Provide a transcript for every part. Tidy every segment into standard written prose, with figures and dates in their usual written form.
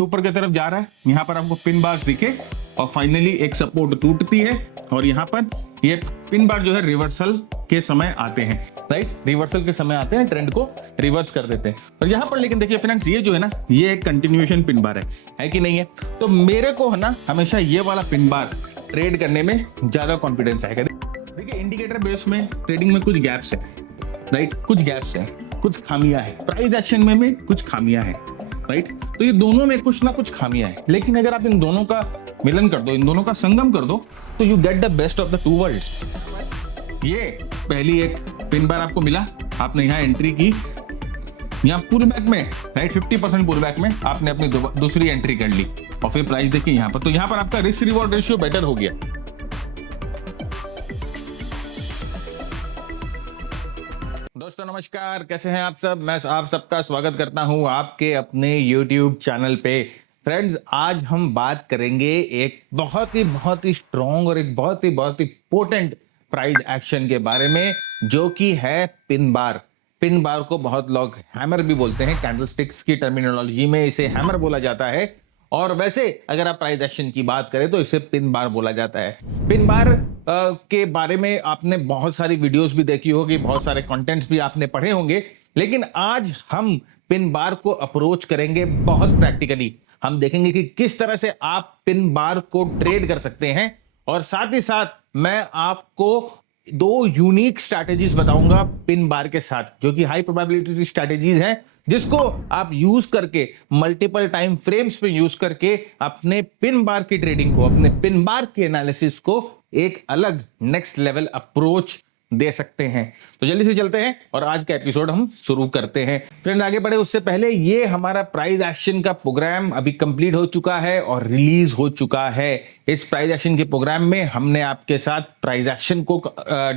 ऊपर की तरफ जा रहा है, यहाँ पर आपको पिन बार दिखे और फाइनली एक सपोर्ट टूटती है और यहाँ पर ये पिन बार जो है रिवर्सल के समय आते हैं, राइट, रिवर्सल के समय आते हैं, ट्रेंड को रिवर्स कर देते हैं। और यहाँ पर लेकिन देखिए फ्रेंड्स, ये जो है ना, ये एक कंटिन्यूएशन पिन बार है कि नहीं है। तो मेरे को है ना हमेशा ये वाला पिन बार ट्रेड करने में ज्यादा कॉन्फिडेंस आएगा। देखिए इंडिकेटर बेस में ट्रेडिंग में कुछ गैप्स है, राइट, कुछ गैप्स है, कुछ खामियां है, प्राइस एक्शन में भी कुछ खामियां है, राइट। तो ये दोनों में कुछ ना कुछ खामियां है, लेकिन अगर आप इन दोनों का मिलन कर दो, इन दोनों का संगम कर दो, तो you get the best of the to world. ये पहली एक पिन बार आपको मिला, आपने यहाँ एंट्री की, यहाँ पुल बैक में, राइट, 50% पुल बैक में आपने अपनी दूसरी एंट्री कर ली और फिर प्राइस देखिए यहाँ पर, तो यहाँ पर आपका रिस्क रिवॉर्ड रेशियो बेटर हो गया। दोस्तों नमस्कार, कैसे हैं आप सब। मैं आप सबका स्वागत करता हूं आपके अपने YouTube चैनल पे। फ्रेंड्स, आज हम बात करेंगे एक बहुत ही स्ट्रॉन्ग और एक बहुत ही पोटेंट प्राइस एक्शन के बारे में, जो कि है पिन बार। पिन बार को बहुत लोग हैमर भी बोलते हैं, कैंडलस्टिक्स की टर्मिनोलॉजी में इसे हैमर बोला जाता है, और वैसे अगर आप प्राइस एक्शन की बात करें तो इसे पिन बार बोला जाता है। पिन बार के बारे में आपने बहुत सारी वीडियोस भी देखी होगी, बहुत सारे कंटेंट्स भी आपने पढ़े होंगे, लेकिन आज हम पिन बार को अप्रोच करेंगे बहुत प्रैक्टिकली। हम देखेंगे कि किस तरह से आप पिन बार को ट्रेड कर सकते हैं, और साथ ही साथ मैं आपको दो यूनिक स्ट्रैटेजीज बताऊंगा पिन बार के साथ, जो कि हाई प्रोबेबिलिटी स्ट्रैटेजीज हैं, जिसको आप यूज करके मल्टीपल टाइम फ्रेम्स पे यूज करके अपने पिन बार की ट्रेडिंग को, अपने पिन बार के एनालिसिस को एक अलग नेक्स्ट लेवल अप्रोच दे सकते हैं। तो जल्दी से चलते हैं और आज का एपिसोड हम शुरू करते हैं। फ्रेंड, आगे बढ़े उससे पहले ये हमारा प्राइस एक्शन का प्रोग्राम अभी कंप्लीट हो चुका है और रिलीज हो चुका है। इस प्राइस एक्शन के प्रोग्राम में हमने आपके साथ प्राइस एक्शन को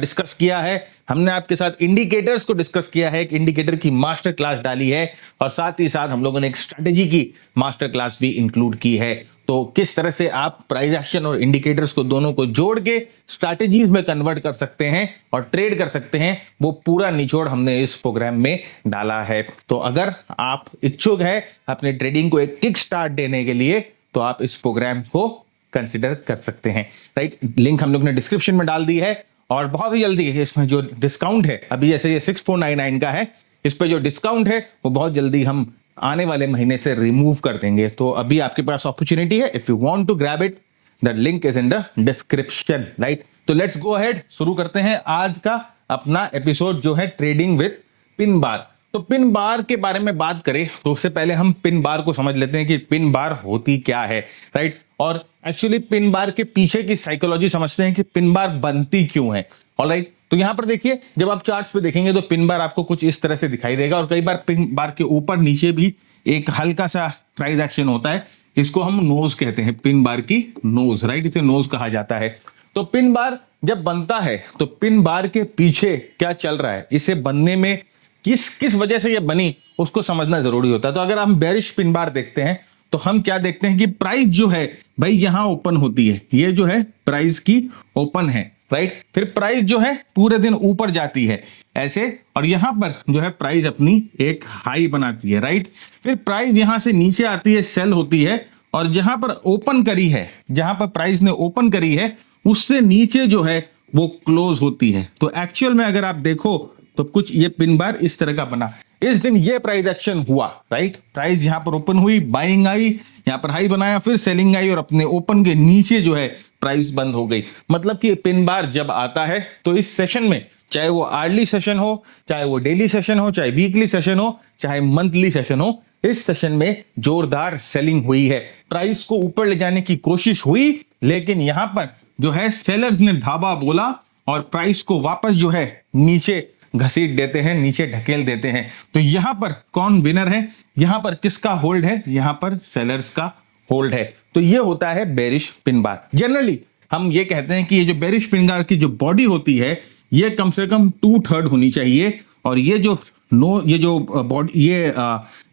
डिस्कस किया है, हमने आपके साथ इंडिकेटर्स को डिस्कस किया है, एक इंडिकेटर की मास्टर क्लास डाली है, और साथ ही साथ हम लोगों ने एक स्ट्रेटेजी की मास्टर क्लास भी इंक्लूड की है। तो किस तरह से आप प्राइस एक्शन और इंडिकेटर्स को दोनों को जोड़ के स्ट्रैटेजीज में कन्वर्ट कर सकते हैं और ट्रेड कर सकते हैं, वो पूरा निचोड़ हमने इस प्रोग्राम में डाला है। तो अगर आप इच्छुक है अपने ट्रेडिंग को एक किक स्टार्ट देने के लिए, तो आप इस प्रोग्राम को कंसिडर कर सकते हैं, राइट। लिंक हम लोग ने डिस्क्रिप्शन में डाल दी है, और बहुत ही जल्दी इसमें जो डिस्काउंट है, अभी जैसे ये 6499 का है, इस पे जो डिस्काउंट है वो बहुत जल्दी हम आने वाले महीने से रिमूव कर देंगे। तो अभी आपके पास अपॉर्चुनिटी है, if you want to grab it, the link is in the description, right. तो लेट्स गो अहेड, शुरू करते हैं आज का अपना एपिसोड, जो है ट्रेडिंग विद पिन बार। तो पिन बार के बारे में बात करें तो उससे पहले हम पिन बार को समझ लेते हैं कि पिन बार होती क्या है, राइट। और एक्चुअली पिन बार के पीछे की साइकोलॉजी समझते हैं कि पिन बार बनती क्यों है, ऑलराइट। तो यहां पर देखिए, जब आप चार्ट्स पे देखेंगे तो पिन बार आपको कुछ इस तरह से दिखाई देगा, और कई बार पिन बार के ऊपर नीचे भी एक हल्का सा प्राइस एक्शन होता है, इसको हम नोज कहते हैं, पिन बार की नोज, राइट, इसे नोज कहा जाता है। तो पिन बार जब बनता है तो पिन बार के पीछे क्या चल रहा है, इसे बनने में किस वजह से ये बनी, उसको समझना जरूरी होता है। तो अगर हम बेरिश पिन बार देखते हैं तो हम क्या देखते हैं कि प्राइस जो है भाई यहां ओपन होती है, ये जो है प्राइस की ओपन है, राइट। फिर प्राइस जो है पूरे दिन ऊपर जाती है ऐसे, और यहां पर जो है प्राइस अपनी एक हाई बनाती है, राइट। फिर प्राइस यहां से नीचे आती है, सेल होती है, और जहां पर ओपन करी है, जहां पर प्राइस ने ओपन करी है, उससे नीचे जो है वो क्लोज होती है। तो एक्चुअल में अगर आप देखो तो कुछ ये पिन बार इस तरह का बना। इस दिन ये प्राइस एक्शन हुआ, राइट, प्राइस यहां पर ओपन हुई, बाइंग आई, यहां पर हाई बनाया, फिर सेलिंग आई, और अपने ओपन के नीचे जो है प्राइस बंद हो गई। मतलब कि पिन बार जब आता है तो इस सेशन में, चाहे वो आर्ली सेशन हो, चाहे वो डेली सेशन हो, चाहे वीकली सेशन हो, चाहे मंथली सेशन हो, इस सेशन में जोरदार सेलिंग हुई है, प्राइस को ऊपर ले जाने की कोशिश हुई, लेकिन यहां पर जो है सेलर्स ने धाबा बोला और प्राइस को वापस जो है नीचे घसीट देते हैं, नीचे ढकेल देते हैं। तो यहां पर कौन विनर है, यहां पर किसका होल्ड है, यहां पर सेलर्स का होल्ड है। तो ये होता है बेरिश पिन बार। जनरली हम ये कहते हैं कि ये जो बेरिश पिन बार की जो बॉडी होती है, ये कम से कम 2/3 होनी चाहिए, और ये जो बॉडी,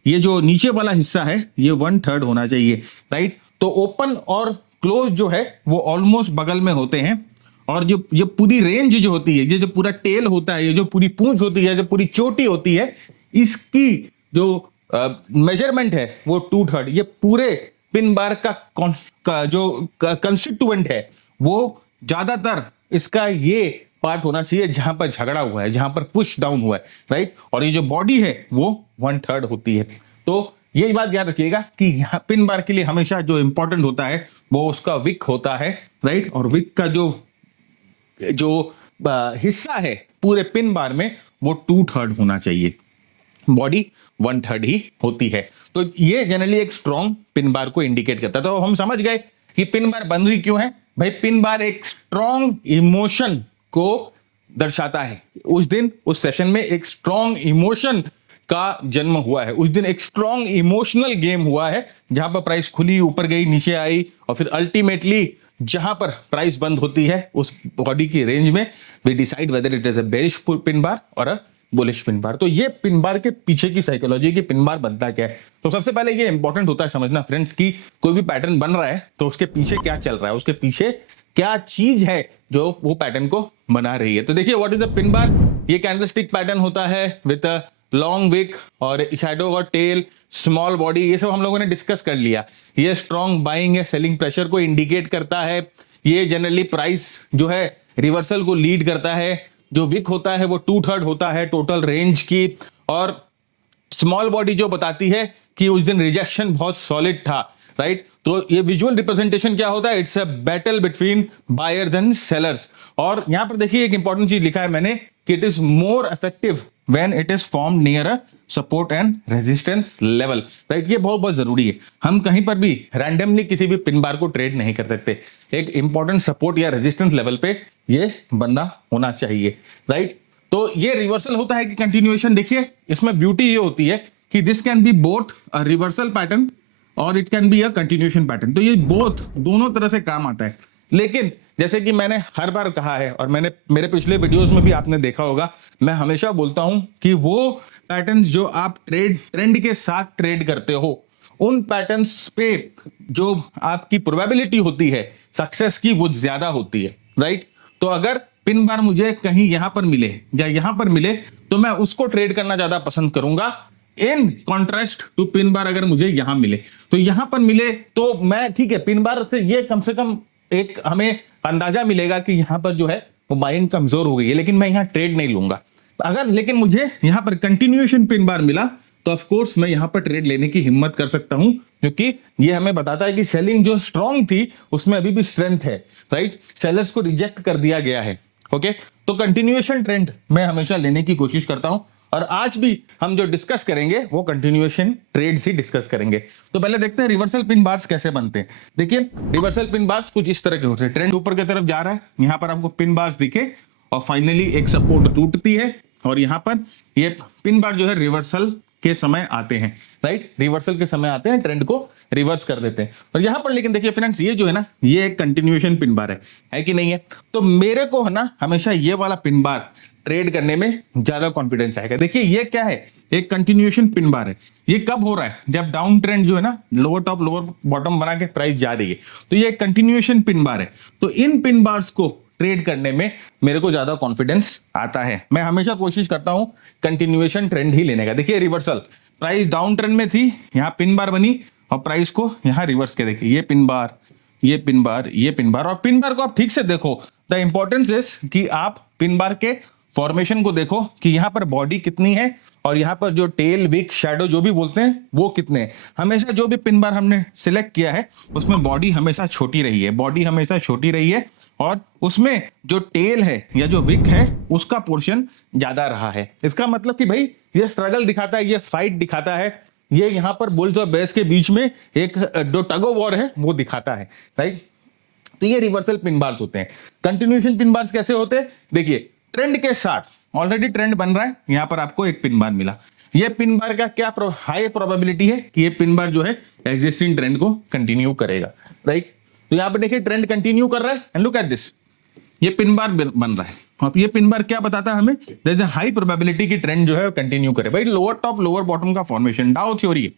ये जो नीचे वाला हिस्सा है, ये 1/3 होना चाहिए, राइट। तो ओपन और क्लोज जो है वो ऑलमोस्ट बगल में होते हैं, और जो ये पूरी रेंज जो होती है, ये जो पूरा टेल होता है, ये जो पूरी पूंछ होती है, जो पूरी चोटी होती है, इसकी जो मेजरमेंट है वो 2/3, ये पूरे पिन बार का जो कंस्टिट्यूएंट है वो ज्यादातर इसका ये पार्ट होना चाहिए जहां पर झगड़ा हुआ है, जहां पर पुश डाउन हुआ है, राइट। और ये जो बॉडी है वो 1/3 होती है। तो यही बात याद रखिएगा कि यहाँ पिन बार के लिए हमेशा जो इंपॉर्टेंट होता है वो उसका विक होता है, राइट। और विक का जो हिस्सा है पूरे पिन बार में वो 2/3 होना चाहिए, बॉडी 1/3 ही होती है। तो ये जनरली एक स्ट्रॉन्ग पिन बार को इंडिकेट करता है। तो हम समझ गए कि पिन बार बन रही क्यों है। भाई पिन बार एक स्ट्रॉन्ग इमोशन को दर्शाता है। उस दिन उस सेशन में एक स्ट्रॉन्ग इमोशन का जन्म हुआ है, उस दिन एक स्ट्रॉन्ग इमोशनल गेम हुआ है जहां पर प्राइस खुली, ऊपर गई, नीचे आई, और फिर अल्टीमेटली जहां पर प्राइस बंद होती है उस बॉडी की रेंज में we decide whether it is a bearish pin bar और अ बुलिश पिन बार। तो ये पिन बार के पीछे की साइकोलॉजी की पिन बार बनता क्या है। तो सबसे पहले ये इंपॉर्टेंट होता है समझना फ्रेंड्स की कोई भी पैटर्न बन रहा है तो उसके पीछे क्या चल रहा है, उसके पीछे क्या चीज है जो वो पैटर्न को बना रही है। तो देखिए व्हाट इज द पिन बार। ये कैंडलस्टिक पैटर्न होता है विद लॉन्ग विक और शैडो और टेल, स्मॉल बॉडी, ये सब हम लोगों ने डिस्कस कर लिया। ये स्ट्रॉन्ग बाइंग या सेलिंग प्रेशर को इंडिकेट करता है। ये जनरली प्राइस जो है रिवर्सल को लीड करता है। जो विक होता है वो 2/3 होता है टोटल रेंज की। और स्मॉल बॉडी जो बताती है कि उस दिन रिजेक्शन बहुत सॉलिड था, राइट। तो ये विजुअल रिप्रेजेंटेशन क्या होता है, it's a battle between buyers and sellers. और यहां पर देखिए एक इंपॉर्टेंट चीज लिखा है मैंने कि it is more effective when it is form near a support and resistance level, right. ये बहुत बहुत जरूरी है। हम कहीं पर भी रैंडमली किसी भी पिन बार को ट्रेड नहीं कर सकते। एक इंपॉर्टेंट सपोर्ट या रेजिस्टेंस लेवल पे ये बंदा होना चाहिए, राइट। तो ये रिवर्सल होता है कि कंटिन्यूएशन। देखिए इसमें ब्यूटी ये होती है कि this can be both a reversal pattern और it can be a continuation pattern. तो ये बोथ दोनों तरह से काम आता है। लेकिन जैसे कि मैंने हर बार कहा है और मैंने मेरे पिछले वीडियोस में भी आपने देखा होगा, मैं हमेशा बोलता हूं कि वो पैटर्न्स जो आप ट्रेंड के साथ ट्रेड करते हो उन पैटर्न्स पे जो आपकी प्रोबेबिलिटी होती है सक्सेस की वो ज्यादा होती है, राइट। तो अगर पिन बार मुझे कहीं यहां पर मिले या यहां पर मिले तो मैं उसको ट्रेड करना ज्यादा पसंद करूंगा in contrast to pin bar अगर मुझे यहां मिले। तो यहां पर मिले तो मैं ठीक है पिन बार से ये कम से कम एक हमें अंदाजा मिलेगा कि यहां पर जो है वो बाइंग कमजोर हो गई है, लेकिन मैं यहां ट्रेड नहीं लूंगा। अगर लेकिन मुझे यहां पर कंटिन्यूएशन पिन बार मिला तो ऑफ कोर्स मैं यहां पर ट्रेड लेने की हिम्मत कर सकता हूं, क्योंकि ये हमें बताता है कि सेलिंग जो स्ट्रांग थी उसमें अभी भी स्ट्रेंथ है, राइट। सेलर्स को रिजेक्ट कर दिया गया है, ओके। तो कंटिन्यूएशन ट्रेंड मैं हमेशा लेने की कोशिश करता हूं और आज भी हम जो डिस्कस करेंगे वो कंटिन्यूएशन ट्रेड्स ही डिस्कस करेंगे। तो पहले देखते हैं रिवर्सल पिन बार्स कैसे बनते हैं। देखिए रिवर्सल पिन बार्स कुछ इस तरह के होते हैं। ट्रेंड ऊपर की तरफ जा रहा है, यहां पर आपको पिन बार्स दिखे और फाइनली एक सपोर्ट टूटती है और यहां पर ये पिन बार जो है रिवर्सल के समय आते हैं, राइट। रिवर्सल के समय आते हैं, ट्रेंड को रिवर्स कर देते हैं। और यहां पर लेकिन देखिए फ्रेंड्स ये जो है ना ये एक कंटिन्यूएशन पिन बार है कि नहीं है। तो मेरे को है ना हमेशा ये वाला पिन बार ट्रेड करने में ज्यादा कॉन्फिडेंस आएगा। देखिए ये क्या है, एक कंटिन्यूएशन पिन बार है। ये कब हो रहा है, जब डाउन ट्रेंड जो है ना लोअर टॉप लोअर बॉटम बना के प्राइस जा रही है, तो ये एक कंटिन्यूएशन पिन बार है। तो इन पिन बार्स को ट्रेड करने में मेरे को ज्यादा कॉन्फिडेंस आता है। मैं हमेशा कोशिश करता हूं कंटिन्यूएशन ट्रेंड ही लेने का। देखिए रिवर्सल, प्राइस डाउन ट्रेंड में थी, यहां पिन बार बनी और प्राइस को यहां रिवर्स के देखिए ये पिन बार, ये पिन बार, ये पिन बार। और पिन बार को आप ठीक से देखो, द इंपॉर्टेंस इज कि आप पिन बार के फॉर्मेशन को देखो कि यहां पर बॉडी कितनी है और यहां पर जो टेल विक शैडो जो भी बोलते हैं वो कितने हैं। हमेशा जो भी पिन बार हमने सिलेक्ट किया है उसमें बॉडी हमेशा छोटी रही है, बॉडी हमेशा छोटी रही है और उसमें जो टेल है या जो विक है उसका पोर्शन ज्यादा रहा है। इसका मतलब कि भाई ये स्ट्रगल दिखाता है, ये फाइट दिखाता है, ये यहां पर बुल्स और बेयर्स के बीच में एक जो टग ऑफ वॉर है वो दिखाता है, राइट। तो ये रिवर्सल पिन बार्स होते हैं। कंटिन्यूएशन पिन बार्स कैसे होते हैं, देखिए ट्रेंड के साथ ऑलरेडी ट्रेंड बन रहा है, यहां पर आपको एक पिन बार मिला। ये पिन बार का क्या हाई प्रोबेबिलिटी है कि ये पिन बार जो है एग्जिस्टिंग ट्रेंड को कंटिन्यू करेगा, राइट। तो यहां पर देखिए ट्रेंड कंटिन्यू कर रहा है एंड लुक एट दिस, ये पिन बार बन रहा है। अब ये पिन बार क्या बताता है हमें, there is a high probability कि ट्रेंड जो है कंटिन्यू करे। भाई लोअर टॉप लोअर बॉटम का फॉर्मेशन, डाउ थ्योरी है,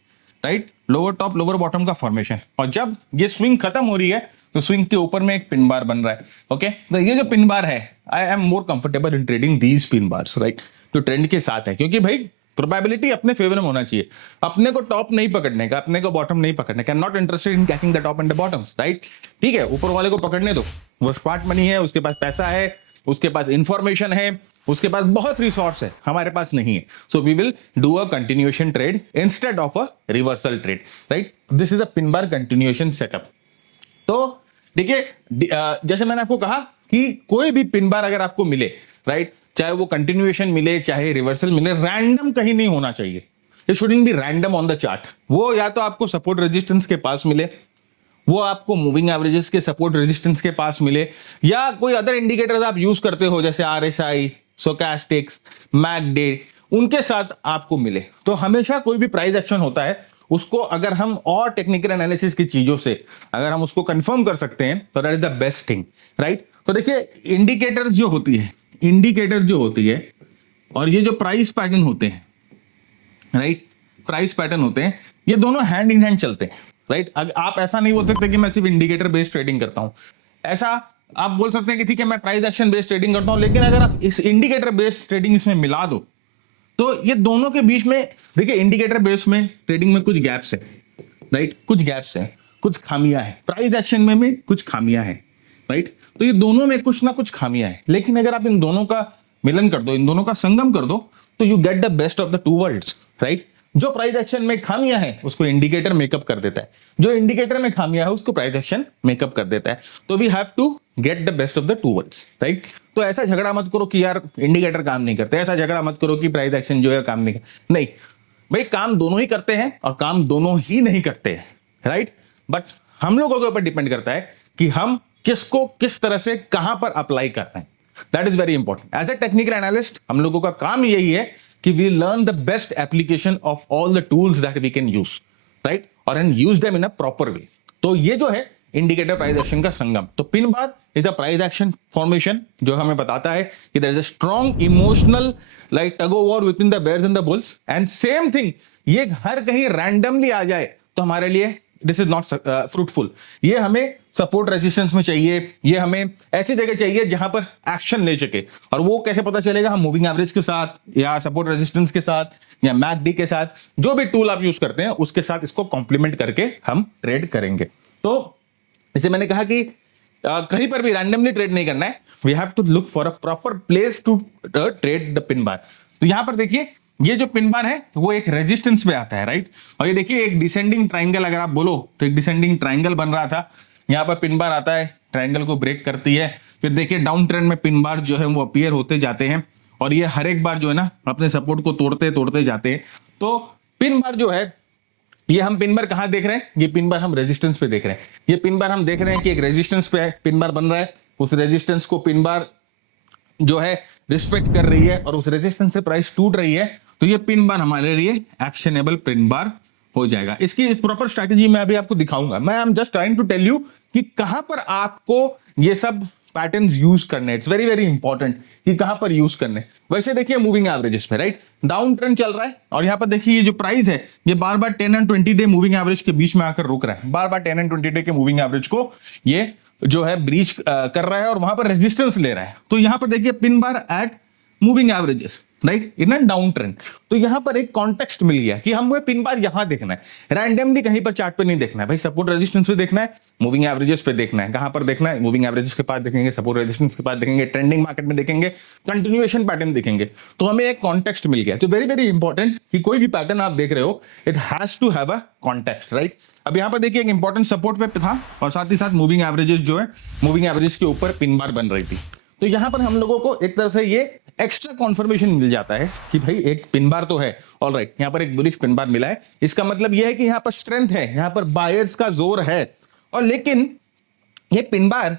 right. Lower top lower bottom का फॉर्मेशन और जब ये स्विंग खत्म हो रही है तो स्विंग के ऊपर में एक पिन बार बन रहा है, ओके। तो ये जो पिन बार है, I am more comfortable in trading these pin bars, right. तो ट्रेंड के साथ है, क्योंकि भाई प्रोबेबिलिटी अपने फेवर में होना चाहिए, अपने को टॉप नहीं पकड़ने का, अपने को बॉटम नहीं पकड़ने का, not interested in catching the top and the bottoms, right? ठीक है, ऊपर वाले को पकड़ने दो, वो स्मार्ट मनी है, उसके पास पैसा है, उसके पास इंफॉर्मेशन है, उसके पास बहुत रिसोर्स है, हमारे पास नहीं है। So we will do a continuation trade instead of a reversal trade, right? This is a pin bar continuation setup. तो देखिए, जैसे मैंने आपको कहा कि कोई भी पिन बार अगर आपको मिले, राइट, चाहे वो कंटिन्यूएशन मिले चाहे रिवर्सल मिले, रैंडम कहीं नहीं होना चाहिए। It shouldn't be random on the chart. वो या तो आपको सपोर्ट रेजिस्टेंस के पास मिले, वो आपको मूविंग एवरेजेस के सपोर्ट रेजिस्टेंस के पास मिले, या कोई अदर इंडिकेटर्स आप यूज करते हो जैसे आरएसआई, स्टोचैस्टिक्स, मैकडे, उनके साथ आपको मिले। तो हमेशा कोई भी प्राइस एक्शन होता है उसको अगर हम और टेक्निकल एनालिसिस की चीजों से अगर हम उसको कंफर्म कर सकते हैं तो that is the best thing, right? तो देखिए, इंडिकेटर्स जो होती है, इंडिकेटर जो होती है और ये जो प्राइस पैटर्न होते हैं, राइट, प्राइस पैटर्न होते हैं, ये दोनों हैंड इन हैंड चलते हैं, राइट? आप ऐसा नहीं बोल सकते कि मैं सिर्फ इंडिकेटर बेस्ड ट्रेडिंग करता हूं। ऐसा आप बोल सकते हैं कि ठीक है मैं प्राइस एक्शन बेस्ड ट्रेडिंग करता हूं, लेकिन अगर आप इस इंडिकेटर बेस्ड ट्रेडिंग इसमें मिला दो तो ये दोनों के बीच में, देखिए, इंडिकेटर बेस्ड में ट्रेडिंग में कुछ गैप्स है, राइट? कुछ गैप्स है, कुछ खामियां है, प्राइस एक्शन में भी कुछ खामियां है, राइट? तो ये दोनों में कुछ ना कुछ खामियां है, लेकिन अगर आप इन दोनों का मिलन कर दो, इन दोनों का संगम कर दो, तो you get the best of the two worlds, right? जो प्राइस एक्शन में खामियां है उसको इंडिकेटर मेकअप कर देता है, जो इंडिकेटर में खामियां है उसको प्राइस एक्शन मेकअप कर देता है। तो we have to get the best of the two worlds, right? तो ऐसा झगड़ा मत करो कि यार इंडिकेटर काम नहीं करते, ऐसा झगड़ा मत करो कि प्राइस एक्शन जो है काम नहीं करते। नहीं भाई, काम दोनों ही करते हैं और काम दोनों ही नहीं करते हैं, राइट? बट हम लोगों के ऊपर डिपेंड करता है कि हम किसको किस तरह से कहां पर अप्लाई कर रहे हैं। That is very important. As a technical analyst हम लोगों का काम यही है कि we learn the best application of all the tools that we can use, right, और and use them in a proper way. तो ये जो है इंडिकेटर प्राइस एक्शन का संगम। तो pin bar is a price action formation जो हमें बताता है कि there is a strong emotional like tug of war within the bears and the bulls, and same thing, ये हर कहीं रैंडमली आ जाए तो हमारे लिए दिस इज नॉट फ्रूटफुल। ये हमें सपोर्ट रेजिस्टेंस में चाहिए, ये हमें ऐसी जगह चाहिए जहां पर एक्शन ले सके। और वो कैसे पता चलेगा? हम मूविंग एवरेज के साथ या सपोर्ट रेजिस्टेंस के साथ या मैकडी के साथ, जो भी टूल आप यूज करते हैं उसके साथ इसको कॉम्प्लीमेंट करके हम ट्रेड करेंगे। तो जैसे मैंने कहा कि कहीं पर भी रैंडमली ट्रेड नहीं करना है, we have to look for a proper place to trade the pin bar. तो यहां पर देखिए, ये जो पिन बार है वो एक रेजिस्टेंस पे आता है, राइट? और ये देखिए एक डिसेंडिंग ट्राइंगल, अगर आप बोलो तो एक डिसेंडिंग ट्राइंगल बन रहा था, यहाँ पर पिन बार आता है, ट्राइंगल को ब्रेक करती है, फिर देखिए डाउन ट्रेंड में पिन बार जो है वो अपीयर होते जाते हैं और ये हर एक बार जो है ना अपने सपोर्ट को तोड़ते तोड़ते जाते हैं। तो पिन बार जो है, ये हम पिन बार कहां देख रहे हैं? ये पिन बार हम रेजिस्टेंस पे देख रहे हैं। ये पिन बार हम देख रहे हैं कि एक रेजिस्टेंस पे पिन बार बन रहा है, उस रेजिस्टेंस को पिन बार जो है रिस्पेक्ट कर रही है और उस रेजिस्टेंस से प्राइस टूट रही है, तो ये पिन बार हमारे लिए एक्शनेबल पिन बार हो जाएगा। इसकी प्रॉपर स्ट्रैटेजी मैं अभी आपको दिखाऊंगा। मैं I am just trying to tell you कि कहां पर आपको ये सब पैटर्न्स यूज करने, इट्स वेरी वेरी इंपॉर्टेंट कि कहां पर यूज करने। वैसे देखिए मूविंग एवरेजेस पे, राइट, डाउन ट्रेंड चल रहा है और यहां पर देखिए ये जो प्राइस है ये बार बार 10 एंड 20 डे मूविंग एवरेज के बीच में आकर रुक रहा है, बार बार 10 एंड 20 डे के मूविंग एवरेज को ये जो है ब्रीच कर रहा है और वहां पर रेजिस्टेंस ले रहा है। तो यहां पर देखिए pin bar at moving averages, right, in an down trend. तो यहां पर एक कॉन्टेक्स्ट मिल गया कि हमें पिन बार यहां देखना है, रैंडमली कहीं पर चार्ट पे नहीं देखना है भाई। सपोर्ट रेजिस्टेंस पे देखना है, मूविंग एवरेजेस पे देखना है। कहां पर देखना है? मूविंग एवरेजेस के पास देखेंगे, सपोर्ट रेजिस्टेंस के पास देखेंगे, ट्रेंडिंग मार्केट में देखेंगे, कंटिन्यूएशन पैटर्न देखेंगे। तो हमें एक कॉन्टेक्स्ट मिल गया। तो वेरी वेरी इंपॉर्टेंट कि कोई भी पैटर्न आप देख रहे हो, it has to have a context, right? अब यहां पर देखिए एक इंपॉर्टेंट सपोर्ट पे था और साथ ही साथ मूविंग एवरेजेस जो है, मूविंग एवरेजेस के ऊपर पिन बार बन रही थी। तो यहां पर हम लोगों को एक तरह से ये एक्स्ट्रा कॉन्फर्मेशन मिल जाता है कि भाई एक पिन बार तो है, ऑलराइट, यहां पर एक बुलिश पिन बार मिला है। इसका मतलब यह है कि यहां पर स्ट्रेंथ है, यहां पर बायर्स का जोर है। और लेकिन ये पिन बार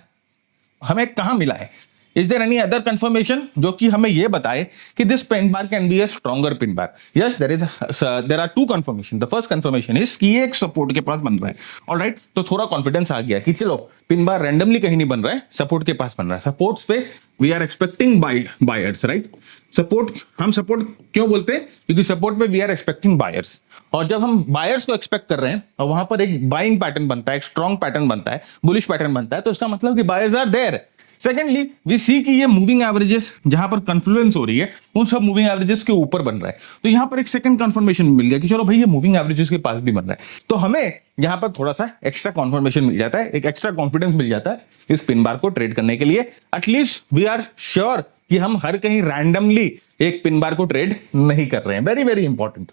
हमें कहां मिला है? Is there any other confirmation जो कि हमें यह बताए कि this pin bar can be a stronger pin bar? Yes, there are two confirmation. The first confirmation is कि ये एक सपोर्ट के पास बन रहा है, ऑलराइट। तो थोड़ा कॉन्फिडेंस आ गया कि चलो पिन बार रैंडमली कहीं नहीं बन रहा है, सपोर्ट के पास बन रहा है। सपोर्ट्स पे we are expecting buyers, right? Support, हम सपोर्ट क्यों बोलते हैं? क्योंकि सपोर्ट पे वी आर एक्सपेक्टिंग बायर्स। और जब हम बायर्स को एक्सपेक्ट कर रहे हैं और वहां पर एक बाइंग पैटर्न बनता है, एक स्ट्रॉन्ग पैटर्न बनता है, बुलिश पैटर्न बनता है, तो इसका मतलब कि buyers are there. Secondly we see कि ये मूविंग एवरेजेस जहां पर कन्फ्लुएंस हो रही है उन सब मूविंग एवरेजेस के ऊपर बन रहा है, तो यहां पर एक सेकंड कंफर्मेशन मिल गया कि चलो भाई ये मूविंग एवरेजेस के पास भी बन रहा है, तो हमें यहां पर थोड़ा सा एक्स्ट्रा कॉन्फर्मेशन मिल जाता है, एक एक्स्ट्रा कॉन्फिडेंस मिल जाता है इस पिन बार को ट्रेड करने के लिए। एटलीस्ट वी आर श्योर कि हम हर कहीं रैंडमली एक पिन बार को ट्रेड नहीं कर रहे हैं। Very very important.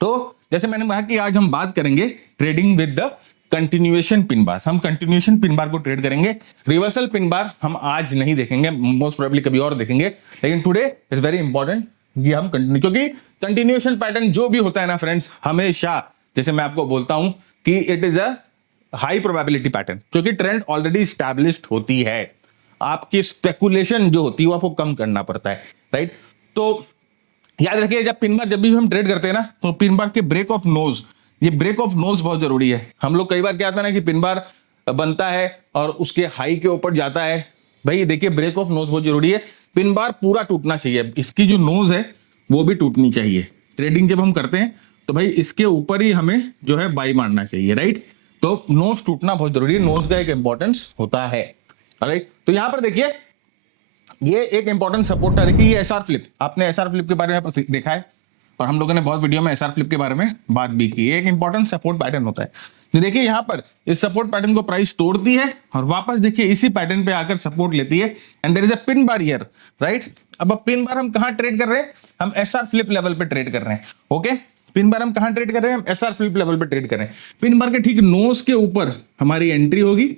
तो जैसे मैंने कहा कि आज हम बात करेंगे trading with the continuation pin bar. हम कंटिन्यूएशन पिन बार को ट्रेड करेंगे, रिवर्सल पिन बार हम आज नहीं देखेंगे, मोस्ट प्रोबेबली कभी और देखेंगे, लेकिन टुडे इज वेरी इंपॉर्टेंट कि हम कंटिन्यू, क्योंकि कंटिन्यूएशन पैटर्न जो भी होता है ना फ्रेंड्स, हमेशा जैसे मैं आपको बोलता हूं कि it is a high probability pattern, क्योंकि ट्रेंड ऑलरेडी स्टैब्लिश्ड होती है, आपकी स्पेकुलेशन जो होती है वो आपको कम करना पड़ता है, राइट। तो याद रखिए जब पिन बार जब भी हम ट्रेड करते हैं ना, तो पिन बार के ब्रेक ऑफ नोज, ये ब्रेक ऑफ नोज बहुत जरूरी है। हम लोग कई बार क्या आता है ना कि पिन बार बनता है और उसके हाई के ऊपर जाता है, भाई देखिए ब्रेक ऑफ नोज बहुत जरूरी है, पिन बार पूरा टूटना चाहिए, इसकी जो नोज है वो भी टूटनी चाहिए। ट्रेडिंग जब हम करते हैं तो भाई इसके ऊपर ही हमें जो है बाई मारना चाहिए, राइट। तो नोज टूटना बहुत जरूरी है, नोज का एक इंपॉर्टेंस होता है, राइट। तो यहां पर देखिए ये एक इंपॉर्टेंट सपोर्ट है, देखिए ये एसआर फ्लिप, आपने एसआर फ्लिप के बारे में देखा है और हम लोगों ने बहुत वीडियो में एसआर फ्लिप के बारे में बात भी की। एक इंपॉर्टेंट सपोर्ट पैटर्न होता है, तो देखिए यहां पर इस सपोर्ट पैटर्न को प्राइस तोड़ती है और वापस देखिए इसी पैटर्न पे आकर सपोर्ट लेती है, and there is a pin bar here, right. अब पिन बार हम कहां ट्रेड कर रहे हैं, हम एसआर फ्लिप लेवल पे ट्रेड कर रहे हैं, ओके। पिन बार हम कहां ट्रेड कर रहे हैं, हम एसआर फ्लिप लेवल पे ट्रेड कर रहे हैं। पिन बार के ठीक नोज के ऊपर हमारी एंट्री होगी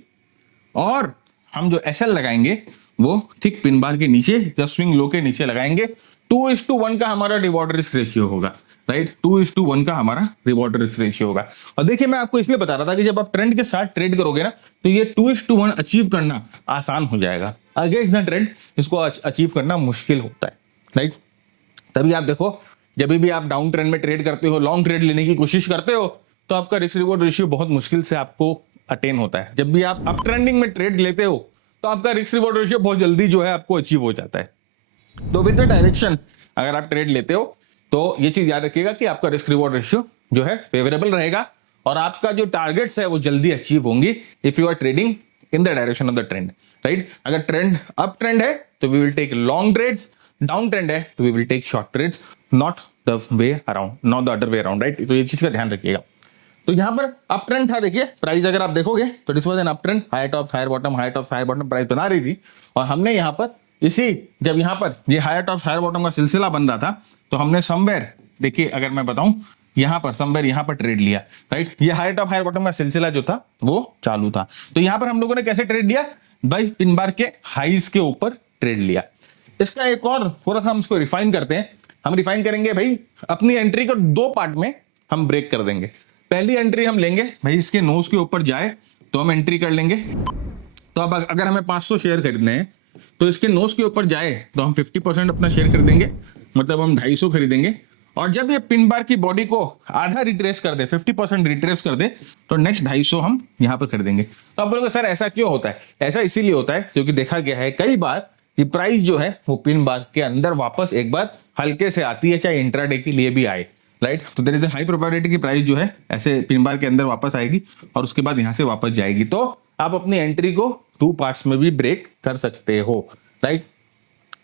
और हम जो एसएल लगाएंगे वो ठीक पिन बार के नीचे या स्विंग लो के नीचे लगाएंगे। 2:1 का हमारा रिवॉर्ड रिस्क रेशियो होगा, राइट। 2:1 का हमारा रिवॉर्ड रिस्क रेशियो होगा। और देखिए मैं आपको इसलिए बता रहा था कि जब आप ट्रेंड के साथ ट्रेड करोगे ना, तो ये 2:1 अचीव करना आसान हो जाएगा। अगेंस्ट द ट्रेंड इसको अचीव करना मुश्किल होता है, राइट। तभी आप देखो जब भी आप डाउन ट्रेंड में ट्रेड करते हो, लॉन्ग ट्रेड लेने की कोशिश करते हो, तो आपका रिस्क रिवॉर्ड रेशियो बहुत मुश्किल से आपको अटेन होता है। जब भी आप अप ट्रेंडिंग में ट्रेड लेते हो तो आपका रिस्क रिवॉर्ड रेशियो बहुत जल्दी जो है आपको अचीव हो जाता है। तो विद द डायरेक्शन अगर आप ट्रेड लेते हो तो ये चीज याद रखिएगा कि आपका रिस्क रिवॉर्ड रेशियो जो है फेवरेबल रहेगा और आपका जो टारगेट्स है वो जल्दी अचीव होंगी if you are trading in the direction of the trend, right. अगर ट्रेंड अप ट्रेंड है तो we will take long trades, down trend है तो we will take short trades, not the way around, not the other way around, right. तो ये चीज का ध्यान रखिएगा। तो यहां पर अप ट्रेंड था, देखिए प्राइस अगर आप देखोगे तो this was an up trend, high top higher bottom, high top higher bottom price बना रही थी और हमने यहां पर इसी जब यहां पर ये हायर टॉप हायर बॉटम का सिलसिला बन रहा था तो हमने समवेयर, देखिए अगर मैं बताऊं यहां पर समवेयर यहां पर ट्रेड लिया, राइट। ये हायर टॉप हायर बॉटम का सिलसिला जो था वो चालू था, तो यहां पर हम लोगों ने कैसे ट्रेड लिया, भाई पिन बार के हाईज के ऊपर ट्रेड लिया। इसका एक और थोड़ा सा हम इसको रिफाइन करते हैं, हम रिफाइन करेंगे भाई अपनी एंट्री को दो पार्ट में हम ब्रेक कर देंगे। पहली एंट्री हम लेंगे भाई इसके नोज के ऊपर जाए तो हम एंट्री कर लेंगे। तो अब अगर हमें 500 शेयर खरीदने हैं तो इसके नोज के ऊपर जाए तो हम 50% अपना शेयर खरीदेंगे, मतलब हम 250 खरीदेंगे। और जब ये पिन बार की बॉडी को आधा रिट्रेस कर दे, 50% रिट्रेस कर दे, तो नेक्स्ट 250 हम यहाँ पर खरीदेंगे। तो आप बोलोगे सर ऐसा क्यों होता है, ऐसा इसीलिए होता है क्योंकि देखा गया है कई बार कि प्राइस जो है वो पिन बार के अंदर वापस एक बार हल्के से आती है, चाहे इंट्राडे के लिए भी आए, राइट। तो there is a high probability की प्राइस जो है ऐसे पिन बार के अंदर वापस आएगी और उसके बाद यहां से वापस जाएगी। तो आप अपनी एंट्री को 2 पार्ट्स में भी ब्रेक कर सकते हो, राइट।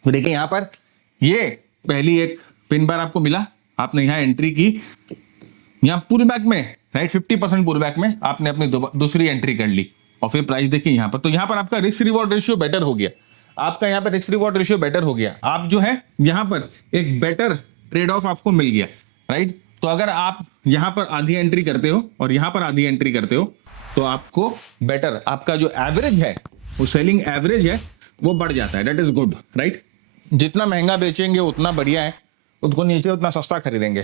तो देखिए यहां पर ये पहली एक पिन बार आपको मिला, आपने यहां एंट्री की, यहां पुल बैक में, राइट, 50% पुल बैक में आपने अपनी दूसरी एंट्री कर ली और फिर प्राइस देखिए यहां पर, तो यहां पर आपका रिस्क रिवॉर्ड रेशियो बेटर हो गया, आपका यहां पर रिस्क रिवॉर्ड रेशियो बेटर हो गया, आप जो है यहां पर एक बेटर ट्रेड ऑफ आपको मिल गया, राइट। तो अगर आप यहां पर आधी एंट्री करते हो और यहां पर आधी एंट्री करते हो तो आपको बेटर, आपका जो एवरेज है वो सेलिंग एवरेज है वो बढ़ जाता है, दैट इज गुड, राइट। जितना महंगा बेचेंगे उतना बढ़िया है, उसको नीचे उतना सस्ता खरीदेंगे।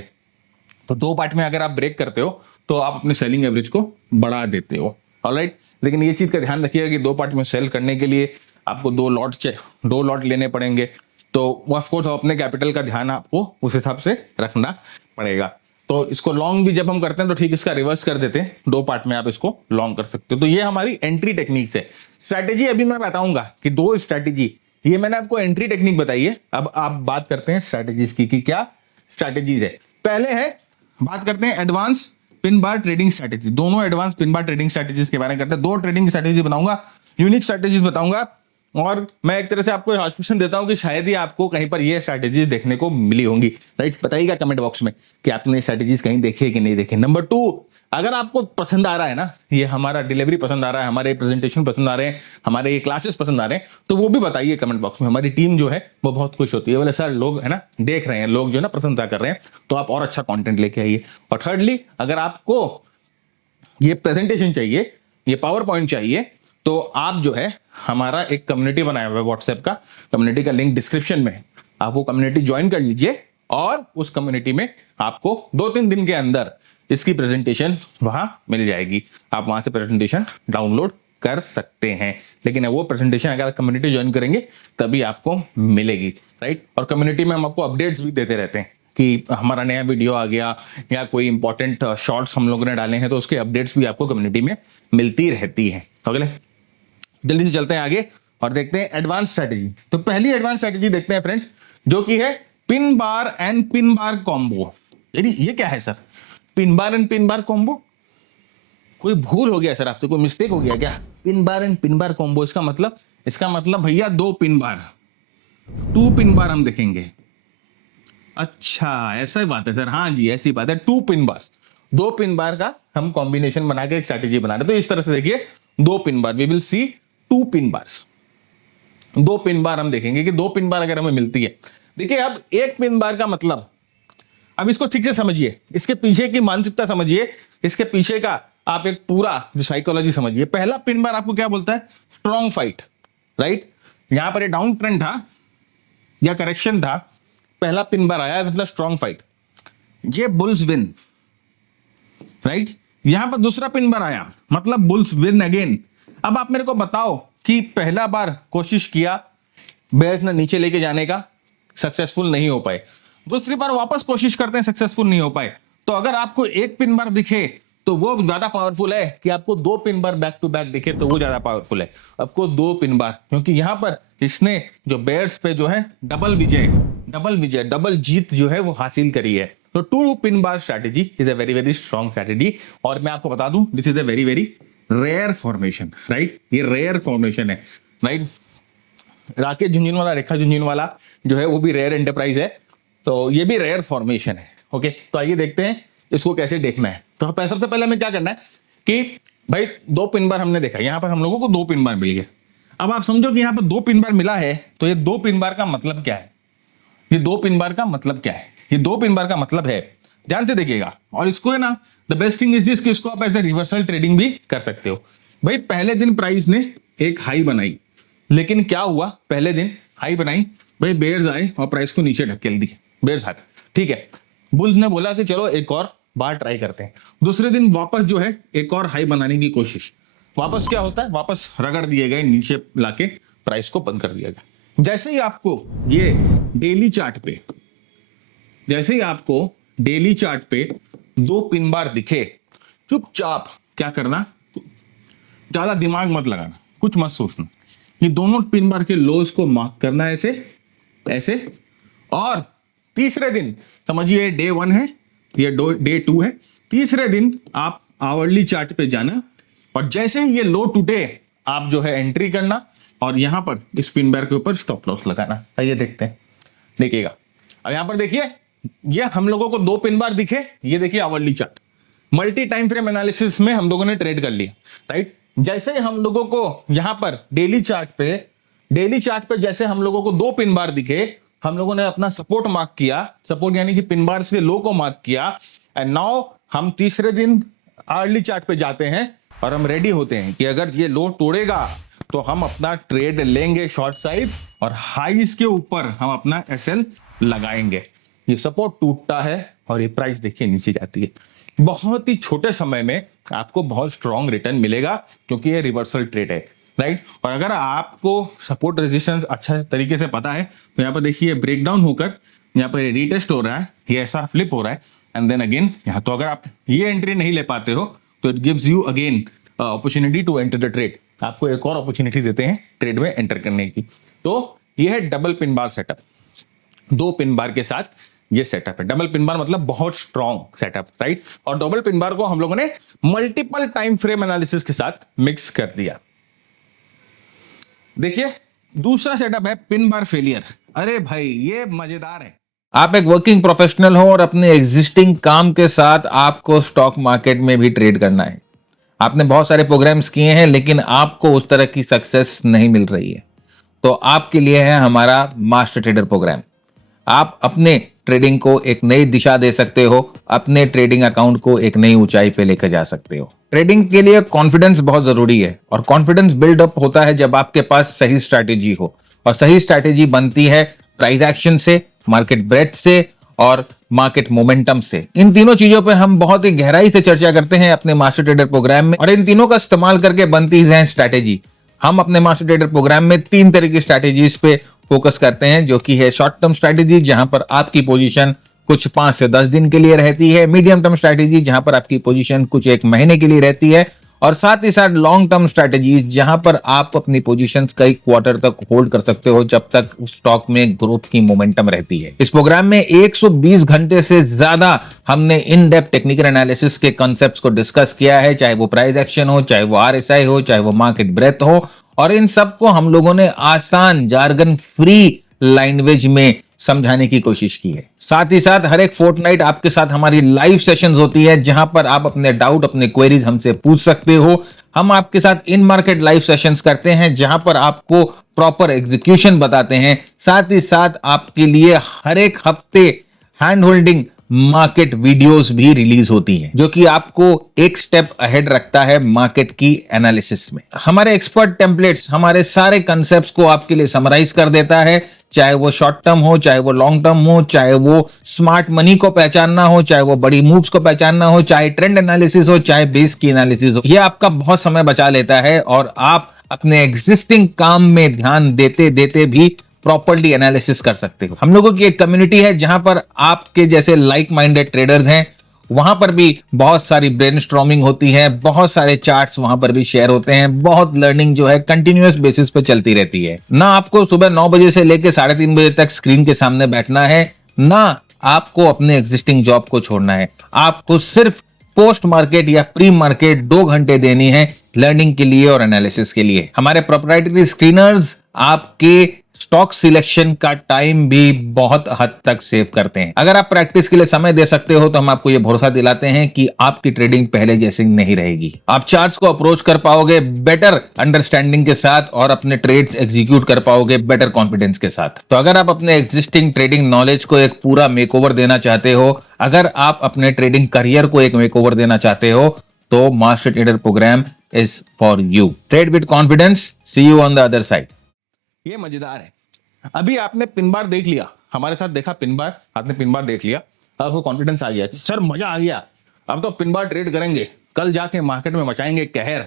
तो 2 पार्ट में अगर आप ब्रेक करते हो तो आप अपने सेलिंग एवरेज को बढ़ा देते हो, ऑलराइट। लेकिन ये चीज का ध्यान रखिएगा कि 2 पार्ट में सेल करने के लिए आपको 2 लॉट लेने पड़ेंगे, तो ऑफ कोर्स अपने कैपिटल का ध्यान आपको उस हिसाब से रखना पड़ेगा। तो इसको लॉन्ग भी जब हम करते हैं तो ठीक इसका रिवर्स कर देते हैं, 2 पार्ट में आप इसको लॉन्ग कर सकते हो। तो ये हमारी एंट्री टेक्निक्स है। स्ट्रैटेजी अभी मैं बताऊंगा कि 2 स्ट्रैटेजी, ये मैंने आपको एंट्री टेक्निक बताई है, अब आप बात करते हैं स्ट्रैटेजीज की कि क्या स्ट्रैटेजीज है। पहले है बात करते हैं advance pin bar trading strategy, दोनों advance pin bar trading strategies के बारे में करते हैं। 2 ट्रेडिंग स्ट्रैटेजी बताऊंगा, यूनिक स्ट्रैटेजीज बताऊंगा और मैं एक तरह से आपको आश्वासन देता हूं कि शायद ही आपको कहीं पर ये स्ट्रैटेजीज देखने को मिली होंगी, राइट। बताइएगा कमेंट बॉक्स में कि आपने स्ट्रैटेजीज कहीं देखी है कि नहीं देखी। नंबर 2, अगर आपको पसंद आ रहा है ना, ये हमारा डिलीवरी पसंद आ रहा है, हमारे प्रेजेंटेशन पसंद आ रहे हैं, हमारे ये क्लासेस पसंद आ रहे हैं, तो वो भी बताइए कमेंट बॉक्स में। हमारी टीम जो है वो बहुत खुश होती है, बोले सर लोग है ना देख रहे हैं, लोग जो है ना प्रशंसा कर रहे हैं, तो आप और अच्छा कंटेंट लेके आइए। और थर्डली, अगर आपको ये प्रेजेंटेशन चाहिए, ये पावर पॉइंट चाहिए, तो आप जो है हमारा एक कम्युनिटी बनाया हुआ है व्हाट्सएप का, कम्युनिटी का लिंक डिस्क्रिप्शन में, आप वो कम्युनिटी ज्वाइन कर लीजिए और उस कम्युनिटी में आपको 2-3 दिन के अंदर इसकी प्रेजेंटेशन वहां मिल जाएगी। आप वहां से प्रेजेंटेशन डाउनलोड कर सकते हैं, लेकिन वो प्रेजेंटेशन अगर कम्युनिटी ज्वाइन करेंगे तभी आपको मिलेगी, राइट। और कम्युनिटी में हम आपको अपडेट्स भी देते रहते हैं कि हमारा नया वीडियो आ गया या कोई इंपॉर्टेंट शॉर्ट्स हम लोगों ने डाले हैं, तो उसके अपडेट्स भी आपको कम्युनिटी में मिलती रहती है। अगले जल्दी से चलते हैं आगे और देखते हैं एडवांस स्ट्रेटेजी। तो पहली एडवांस स्ट्रेटेजी देखते हैं फ्रेंड्स, जो कि है pin bar and pin bar combo. यानी ये क्या है sir, pin bar and pin bar combo? कोई भूल हो गया सर आपसे, कोई मिस्टेक हो गया क्या? Pin bar and pin bar combo इसका मतलब भैया 2 पिन बार, 2 पिन बार हम देखेंगे। अच्छा ऐसा ही बात है सर, हाँ जी ऐसी बात है। 2 पिन बार्स, 2 पिन बार का हम कॉम्बिनेशन बना के एक स्ट्रैटेजी बना रहे हैं। तो इस तरह से देखिए 2 pin bar, we will see 2 pin bars. 2 pin bar हम देखेंगे कि 2 पिन बार अगर हमें मिलती है। देखिए अब 1 पिन बार का मतलब, अब इसको ठीक से समझिए, इसके पीछे की मानसिकता समझिए, इसके पीछे का आप एक पूरा जो साइकोलॉजी समझिए। पहला पिन बार आपको क्या बोलता है? Strong fight, right. यहां पर ये डाउन ट्रेंड था या करेक्शन था, पहला पिन बार आया मतलब स्ट्रॉन्ग फाइट, ये बुल्स विन, राइट। यहां पर दूसरा पिन बार आया मतलब बुल्स विन अगेन। अब आप मेरे को बताओ कि पहला बार कोशिश किया बेयर्स ने नीचे लेके जाने का, सक्सेसफुल नहीं हो पाए, दूसरी बार वापस कोशिश करते हैं, सक्सेसफुल नहीं हो पाए। तो अगर आपको 1 पिन बार दिखे तो वो ज्यादा पावरफुल है कि आपको 2 pin bar back to back दिखे तो वो ज्यादा पावरफुल है? आपको 2 पिन बार, क्योंकि यहां पर इसने जो बेयर्स पे जो है डबल विजय डबल जीत जो है वो हासिल करी है। तो 2 pin bar strategy is a very very strong strategy. और मैं आपको बता दूं this is a very very rare formation, right. ये रेयर फॉर्मेशन है, राइट। राकेश झुंझुनवाला, रेखा झुंझुनवाला जो है वो भी रेयर एंटरप्राइज है, तो ये भी रेयर फॉर्मेशन है। ओके, तो आइए देखते हैं इसको कैसे देखना है। तो सबसे पहले हमें क्या करना है कि भाई 2 पिन बार हमने देखा, यहां पर हम लोगों को 2 पिन बार मिल गया। अब आप समझो कि यहां पर 2 पिन बार मिला है, तो ये 2 पिन बार का मतलब क्या है? ये 2 पिन बार का मतलब क्या है? ये 2 पिन बार का मतलब है, जानते देखिएगा। और इसको है ना, the best thing is this कि इसको आप एज ए रिवर्सल ट्रेडिंग भी कर सकते हो। भाई पहले दिन प्राइस ने एक हाई बनाई, लेकिन क्या हुआ, पहले दिन हाई बनाई, भाई बेयर्स आए और प्राइस को नीचे ढकेल दी, बेयर्स हाई, ठीक है। बुल्स ने बोला कि चलो एक और बार ट्राई करते हैं। दूसरे दिन वापस जो है एक और हाई बनाने की कोशिश, वापस क्या होता है, वापस रगड़ दिए गए, नीचे लाके प्राइस को बंद कर दिया गया। जैसे ही आपको ये डेली चार्ट पे, जैसे ही आपको डेली चार्ट पे 2 पिन बार दिखे, चुपचाप क्या करना, ज्यादा दिमाग मत लगाना, कुछ मत सोचना, ये दोनों पिन बार के लोज को मार्क करना ऐसे ऐसे। और तीसरे दिन समझिए डे 1 है, ये डे 2 है, तीसरे दिन आप आवरली चार्ट पे जाना और जैसे ये लो टूटे आप जो है एंट्री करना और यहां पर इस पिन बार के ऊपर स्टॉप लॉस लगाना। आइए देखते हैं, देखिएगा। अब यहां पर देखिए ये हम लोगों को 2 पिन बार दिखे, ये देखिए hourly chart, multi time frame analysis में हम लोगों ने ट्रेड कर लिया, राइट। जैसे हम लोगों को यहां पर डेली चार्ट पे जैसे हम लोगों को 2 पिन बार दिखे, हम लोगों ने अपना सपोर्ट मार्क किया, सपोर्ट यानी कि पिन बार के लो को मार्क किया। एंड नाउ हम तीसरे दिन अर्ली चार्ट पे जाते हैं और हम रेडी होते हैं कि अगर ये लो तोड़ेगा तो हम अपना ट्रेड लेंगे शॉर्ट साइड और हाईज के ऊपर हम अपना एसएल लगाएंगे। ये सपोर्ट टूटता है और ये प्राइस देखिए नीचे जाती है। बहुत ही छोटे समय में आपको बहुत स्ट्रॉन्ग रिटर्न मिलेगा क्योंकि ये रिवर्सल ट्रेड है, राइट। और अगर आपको सपोर्ट रेजिस्टेंस अच्छा तरीके से पता है तो यहाँ पर देखिए ब्रेकडाउन होकर यहाँ पर रीटेस्ट हो रहा है, ये ऐसा फ्लिप हो रहा है एंड देन अगेन यहाँ। तो अगर आप ये एंट्री नहीं ले पाते हो तो it gives you again opportunity to enter the trade, आपको एक और अपॉर्चुनिटी देते हैं ट्रेड में एंटर करने की। तो ये है double pin bar setup, 2 pin बार के साथ ये सेटअप है। डबल पिन बार मतलब बहुत स्ट्रॉन्ग सेटअप, राइट। और डबल पिन बार को हम लोगों ने मल्टीपल टाइम फ्रेम एनालिसिस के साथ मिक्स कर दिया। देखिए दूसरा सेटअप है पिन बार फेलियर। अरे भाई ये मजेदार है। आप एक वर्किंग प्रोफेशनल हो और अपने एग्जिस्टिंग काम के साथ आपको स्टॉक मार्केट में भी ट्रेड करना है। आपने बहुत सारे प्रोग्राम्स किए हैं लेकिन आपको उस तरह की सक्सेस नहीं मिल रही है, तो आपके लिए है हमारा मास्टर ट्रेडर प्रोग्राम। आप अपने ट्रेडिंग को एक नई दिशा दे सकते हो, अपने ट्रेडिंग अकाउंट को एक नई ऊंचाई पे लेकर जा सकते हो। ट्रेडिंग के लिए कॉन्फिडेंस बहुत जरूरी है और कॉन्फिडेंस बिल्डअप होता है जब आपके पास सही स्ट्रैटेजी हो, और सही स्ट्रैटेजी बनती है प्राइस एक्शन से, मार्केट ब्रेथ से और मार्केट मोमेंटम से। इन तीनों चीजों पे हम बहुत ही गहराई से चर्चा करते हैं अपने मास्टर ट्रेडर प्रोग्राम में, और इन तीनों का इस्तेमाल करके बनती है स्ट्रैटेजी। हम अपने मास्टर ट्रेडर प्रोग्राम में 3 तरह की स्ट्रैटेजीज पे फोकस करते हैं, जो कि है शॉर्ट टर्म स्ट्रैटेजी जहां पर आपकी पोजीशन कुछ 5 से 10 दिन के लिए रहती है, मीडियम टर्म स्ट्रैटेजी जहां पर आपकी पोजीशन कुछ 1 महीने के लिए रहती है, और साथ ही साथ लॉन्ग टर्म स्ट्रैटेजीज जहां पर आप अपनी पोजीशंस कई क्वार्टर तक होल्ड कर सकते हो जब तक स्टॉक में ग्रोथ की मोमेंटम रहती है। इस प्रोग्राम में 120 घंटे से ज्यादा हमने इन डेप्थ टेक्निकल एनालिसिस के कॉन्सेप्ट्स को डिस्कस किया है, चाहे वो प्राइस एक्शन हो, चाहे वो आरएसआई हो, चाहे वो मार्केट ब्रेथ हो, और इन सबको हम लोगों ने आसान जार्गन फ्री लैंग्वेज में समझाने की कोशिश की है। साथ ही साथ हर एक फोर्टनाइट आपके साथ हमारी लाइव सेशंस होती है जहां पर आप अपने डाउट, अपने क्वेरीज हमसे पूछ सकते हो। हम आपके साथ इन मार्केट लाइव सेशंस करते हैं जहां पर आपको प्रॉपर एग्जीक्यूशन बताते हैं। साथ ही साथ आपके लिए हर एक हफ्ते हैंड होल्डिंग मार्केट वीडियोस भी रिलीज होती हैं, जो कि आपको एक स्टेप अहेड रखता है मार्केट की एनालिसिस में। हमारे एक्सपर्ट टेम्पलेट्स हमारे सारे कंसेप्ट्स को आपके लिए समराइज कर देता है, चाहे वो शॉर्ट टर्म हो, चाहे वो लॉन्ग टर्म हो, चाहे वो स्मार्ट मनी को पहचानना हो, चाहे वो बड़ी मूव्स को पहचानना हो, चाहे ट्रेंड एनालिसिस हो, चाहे बेस की एनालिसिस हो। ये आपका बहुत समय बचा लेता है और आप अपने एग्जिस्टिंग काम में ध्यान देते देते भी प्रॉपर्ली एनालिसिस कर सकते हो। हम लोगों की एक कम्युनिटी है जहां पर आपके जैसे लाइक माइंडेड ट्रेडर्स हैं, वहां पर भी बहुत सारी ब्रेनस्टॉर्मिंग होती है, बहुत सारे चार्ट्स वहां पर भी शेयर होते हैं, बहुत लर्निंग जो है कंटिन्यूअस बेसिस पे चलती रहती है। ना आपको सुबह 9 बजे से लेकर 3:30 बजे तक स्क्रीन के सामने बैठना है, ना आपको अपने एग्जिस्टिंग जॉब को छोड़ना है। आपको सिर्फ पोस्ट मार्केट या प्री मार्केट 2 घंटे देनी है लर्निंग के लिए और एनालिसिस के लिए। हमारे प्रोप्राइटरी स्क्रीनर्स आपके स्टॉक सिलेक्शन का टाइम भी बहुत हद तक सेव करते हैं। अगर आप प्रैक्टिस के लिए समय दे सकते हो तो हम आपको यह भरोसा दिलाते हैं कि आपकी ट्रेडिंग पहले जैसी नहीं रहेगी। आप चार्ट्स को अप्रोच कर पाओगे बेटर अंडरस्टैंडिंग के साथ और अपने ट्रेड्स एग्जीक्यूट कर पाओगे बेटर कॉन्फिडेंस के साथ। तो अगर आप अपने एग्जिस्टिंग ट्रेडिंग नॉलेज को एक पूरा मेकओवर देना चाहते हो, अगर आप अपने ट्रेडिंग करियर को एक मेकओवर देना चाहते हो, तो master trader program is for you. Trade with confidence, see you on the other side. ये मजेदार है। अभी आपने पिन बार देख लिया, हमारे साथ देखा पिन बार, आपने पिन बार देख लिया, अब आपको कॉन्फिडेंस आ गया, सर मजा आ गया, अब तो पिन बार ट्रेड करेंगे, कल जाके मार्केट में मचाएंगे कहर,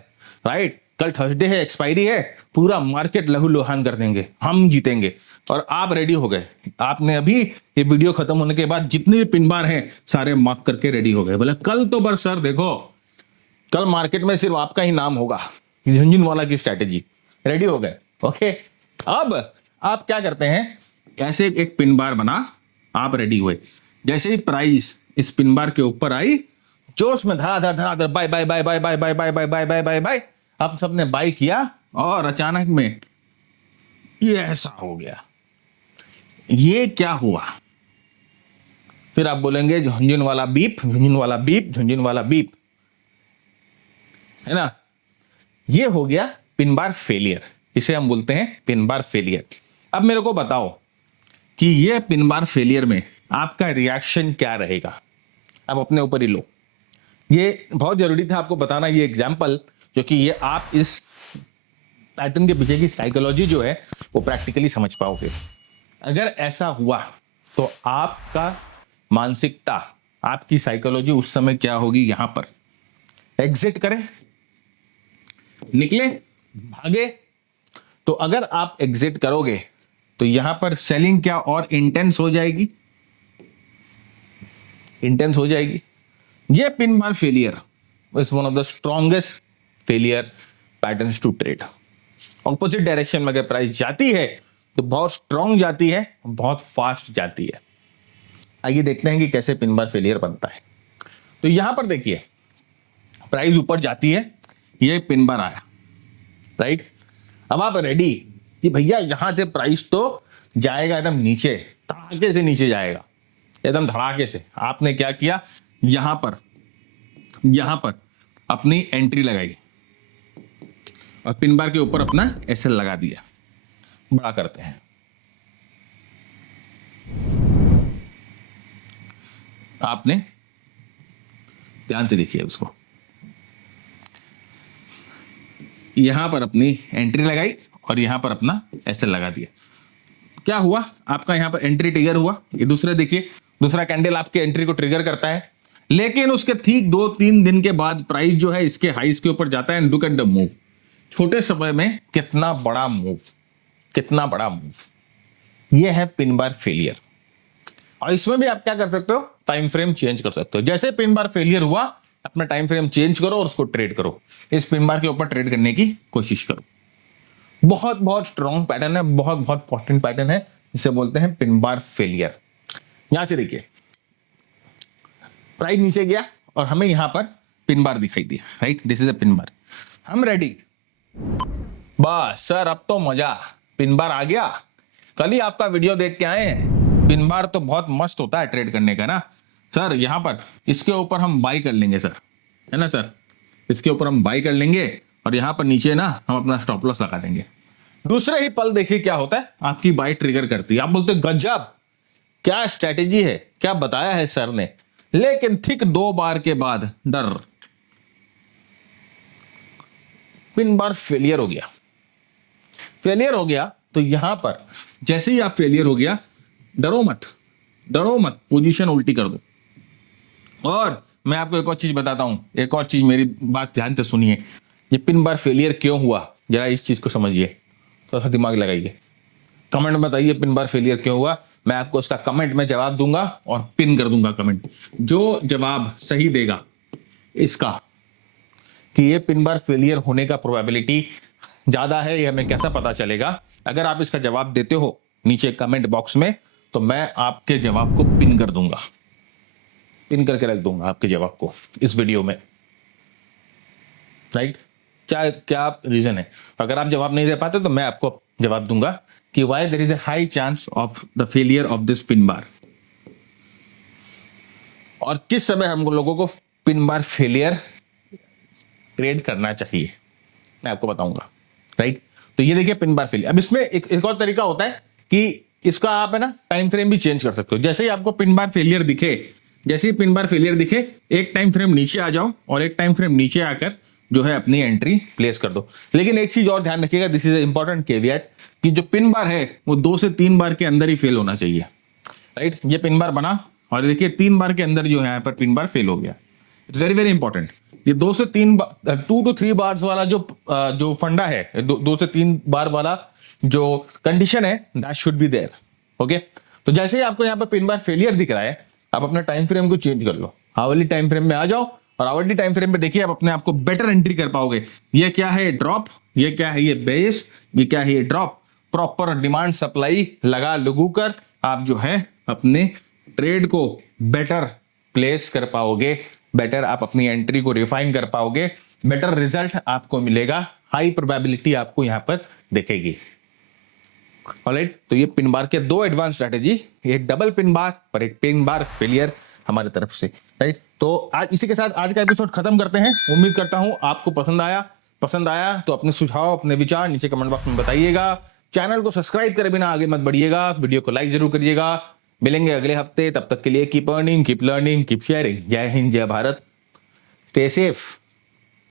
राइट? कल थर्सडे है, एक्सपायरी है, पूरा मार्केट लहूलुहान कर देंगे, हम जीतेंगे। और आप रेडी हो गए। आपने अभी ये वीडियो खत्म होने के बाद जितने भी पिन बार हैं सारे मार्क करके रेडी हो गए। बोले कल तो बस सर देखो, कल मार्केट में सिर्फ आपका ही नाम होगा, झुनझुनवाला की स्ट्रैटेजी। रेडी हो गए, ओके। अब आप क्या करते हैं, ऐसे एक पिन बार बना, आप रेडी हुए, जैसे ही प्राइस इस पिन बार के ऊपर आई, जोश में धड़ाधड़ धड़ाधड़ buy buy buy buy buy buy buy buy buy buy buy buy, आप सबने बाय किया और अचानक में ये ऐसा हो गया। ये क्या हुआ? फिर आप बोलेंगे झुनझुन वाला बीप, झुनझुन वाला बीप, झुनझुन वाला बीप, है ना? ये हो गया पिन बार फेलियर। इसे हम बोलते हैं पिन बार फेलियर। अब मेरे को बताओ कि ये पिन बार फेलियर में आपका रिएक्शन क्या रहेगा? अब अपने ऊपर ही लो। ये बहुत जरूरी था आपको बताना ये एग्जाम्पल, क्योंकि ये आप इस पैटर्न के पीछे की साइकोलॉजी जो है वो प्रैक्टिकली समझ पाओगे। अगर ऐसा हुआ तो आपका मानसिकता, आपकी साइकोलॉजी उस समय क्या होगी? यहां पर एग्जिट करें, निकले, भागे? तो अगर आप एग्जिट करोगे तो यहां पर सेलिंग क्या और इंटेंस हो जाएगी, इंटेंस हो जाएगी। ये pin bar failure is one of the strongest failure patterns to trade. Opposite direction में अगर प्राइस जाती है तो बहुत स्ट्रॉन्ग जाती है, बहुत फास्ट जाती है। आइए देखते हैं कि कैसे पिन बार फेलियर बनता है। तो यहां पर देखिए, प्राइस ऊपर जाती है, ये पिन बार आया, राइट? अब आप रेडी कि भैया यहां से प्राइस तो जाएगा एकदम नीचे, धड़ाके से नीचे जाएगा, एकदम धड़ाके से। आपने क्या किया, यहां पर अपनी एंट्री लगाई और पिन बार के ऊपर अपना एसएल लगा दिया। बड़ा करते हैं, आपने ध्यान से देखिए उसको, यहां पर अपनी एंट्री लगाई और यहां पर अपना एसएल लगा दिया। क्या हुआ, आपका यहां पर एंट्री ट्रिगर हुआ। ये दूसरा देखिए, दूसरा कैंडल आपके एंट्री को ट्रिगर करता है, लेकिन उसके ठीक 2-3 दिन के बाद प्राइस जो है इसके हाईस के ऊपर जाता है। लुक एट द मूव, छोटे समय में कितना बड़ा मूव, कितना बड़ा मूव। ये है पिन बार फेलियर। और इसमें भी आप क्या कर सकते हो, टाइम फ्रेम चेंज कर सकते हो। जैसे पिन बार फेलियर हुआ, अपना टाइम फ्रेम चेंज करो और उसको ट्रेड करो, इस पिन बार के ऊपर ट्रेड करने की कोशिश करो। बहुत बहुत स्ट्रॉन्ग पैटर्न है, बहुत बहुत इंपॉर्टेंट पैटर्न है, जिसे बोलते हैं पिन बार फेलियर। यहां से देखिए, प्राइस नीचे गया और हमें यहां पर पिन बार दिखाई दिया, right, this is a pin bar. हम रेडी, बस सर अब तो मजा, पिन बार आ गया। कल ही आपका वीडियो देख के आए हैं, पिन बार तो बहुत मस्त होता है ट्रेड करने का ना सर। यहां पर इसके ऊपर हम बाई कर लेंगे सर, है ना सर, इसके ऊपर हम बाई कर लेंगे और यहां पर नीचे ना हम अपना स्टॉप लॉस लगा देंगे। दूसरे ही पल देखिए क्या होता है, आपकी बाई ट्रिगर करती है। आप बोलते गजब, क्या स्ट्रेटेजी है, क्या बताया है सर ने। लेकिन ठीक 2 बार के बाद डर, पिन बार फेलियर हो गया। फेलियर हो गया तो यहां पर जैसे ही आप फेलियर हो गया, डरो मत, डरो मत, पोजीशन उल्टी कर दो। और मैं आपको एक और चीज बताता हूं, एक और चीज, मेरी बात ध्यान से सुनिए। ये पिन बार फेलियर क्यों हुआ, जरा इस चीज को समझिए, थोड़ा सा दिमाग लगाइए। कमेंट में बताइए पिन बार फेलियर क्यों हुआ, मैं आपको उसका कमेंट में जवाब दूंगा और पिन कर दूंगा कमेंट। जो जवाब सही देगा इसका कि ये पिन बार फेलियर होने का प्रोबेबिलिटी ज्यादा है, ये हमें कैसा पता चलेगा। अगर आप इसका जवाब देते हो नीचे कमेंट बॉक्स में, तो मैं आपके जवाब को पिन कर दूंगा, पिन करके रख दूंगा आपके जवाब को इस वीडियो में, राइट। क्या क्या रीजन है, अगर आप जवाब नहीं दे पाते तो मैं आपको जवाब दूंगा कि why there is a high chance of the failure of this pin bar, और किस समय हम लोगों को पिन बार फेलियर क्रिएट करना चाहिए, मैं आपको बताऊंगा, राइट। तो ये देखिए पिन बार फेलियर। अब इसमें एक और तरीका होता है कि इसका आप है ना टाइम फ्रेम भी चेंज कर सकते हो। जैसे ही आपको पिन बार फेलियर दिखे, जैसे ही पिन बार फेलियर दिखे, एक टाइम फ्रेम नीचे आ जाओ और एक टाइम फ्रेम नीचे आकर जो है अपनी एंट्री प्लेस कर दो। लेकिन एक चीज और ध्यान रखिएगा, दिस इज इंपॉर्टेंट केवियट, कि जो पिन बार है वो 2 से 3 बार के अंदर ही फेल होना चाहिए, राइट। ये पिन बार बना और देखिए 3 बार के अंदर जो है यहाँ पर पिन बार फेल हो गया। It's very very important. ये 2 से 3 2 to 3 बार्स वाला जो फंडा है, 2 से 3 बार वाला जो कंडीशन है, that should be there, okay. तो जैसे ही आपको यहाँ पर पिन बार फेलियर दिख रहा है, आप अपना टाइम फ्रेम को चेंज कर लो, आवरली टाइम फ्रेम में आ जाओ और आवरली टाइम फ्रेम में देखिए आप अपने आप को बेटर एंट्री कर पाओगे। ये क्या है, ड्रॉप, ये क्या है, ये बेस, ये क्या है, ये ड्रॉप। प्रॉपर डिमांड सप्लाई लगा लगू कर आप जो है अपने ट्रेड को बेटर प्लेस कर पाओगे, बेटर आप अपनी एंट्री को रिफाइन कर पाओगे, बेटर रिजल्ट आपको मिलेगा, हाई प्रोबेबिलिटी आपको यहां पर दिखेगी। ऑलराइट, तो ये पिन बार के 2 एडवांस स्ट्रेटेजी, एक डबल पिन बार और एक पिन बार फेलियर हमारे तरफ से, राइट। तो आज इसी के साथ आज का एपिसोड खत्म करते हैं। उम्मीद करता हूं आपको पसंद आया तो अपने सुझाव, अपने विचार नीचे कमेंट बॉक्स में बताइएगा। चैनल को सब्सक्राइब करे बिना आगे मत बढ़िएगा, वीडियो को लाइक जरूर करिएगा। मिलेंगे अगले हफ्ते, तब तक के लिए keep earning, keep learning, keep sharing. जय हिंद, जय भारत, स्टे सेफ।